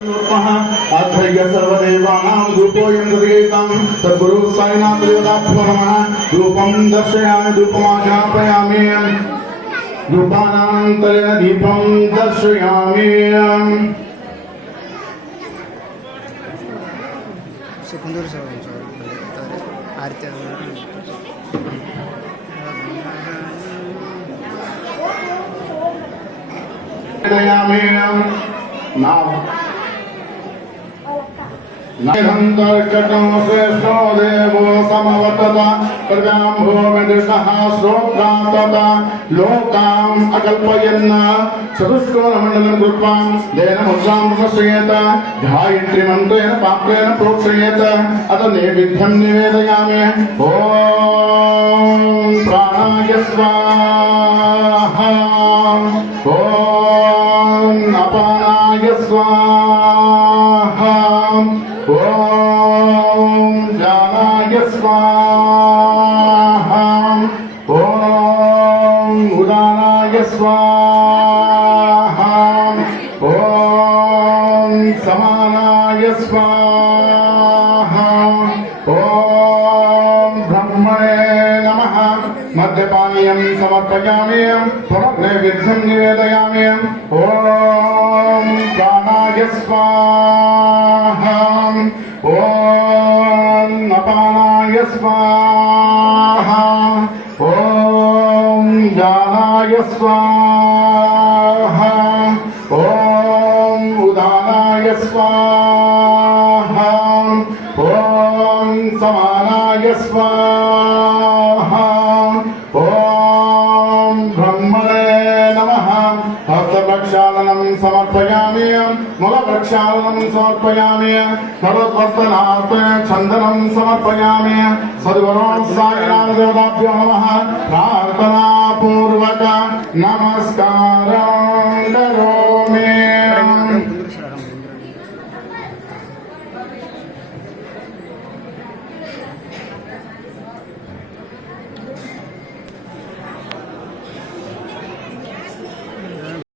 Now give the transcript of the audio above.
अध्वर्य सर्वदेवानां धूपोऽयं ददीतं सद्गुरु साईनाथ देवताभ्यो नमः। धूपं दर्शयामि धूपमाज्ञापयामि धूपानान्तरेण दीपं दर्शयामि। नैहन्तर्कटं श्रेष्ठो देवो समवर्तत प्रजाम्भो विदुषः श्रोत्रातत लोकाम् अकल्पयन् चतुष्कोणमण्डलं कृत्वा देनमुद्रां प्रश्रयेत गायत्रीमन्त्रेण पात्रेण प्रोक्षयेत अत नैवेद्यं निवेदयामि। ॐ प्राणाय स्वाहा ॐ अपानाय स्वाहा ॐ ज्ञानाय स्वाहा ॐ उदानाय स्वाहा ॐ समानाय स्वाहा ॐ ब्रह्मणे नमः। मद्यपानीयं समर्पयामि नैवेद्यं निवेदयामि। ॐ प्राणाय स्वाहा ॐ अपानाय स्वाहा ॐ ज्ञानाय स्वाहा ॐ उदानाय स्वाहा ॐ समानाय स्वाहा ॐ ब्रह्मणे नमः। हस्तप्रक्षालनं समर्पयामि मूलप्रक्षालनं समर्पयामि सर्वस्वस्तनार्थे चन्दनं समर्पयामि। सद्गुरो साईनाथ देवताभ्यो नमः। प्रार्थनापूर्वक नमस्कारः।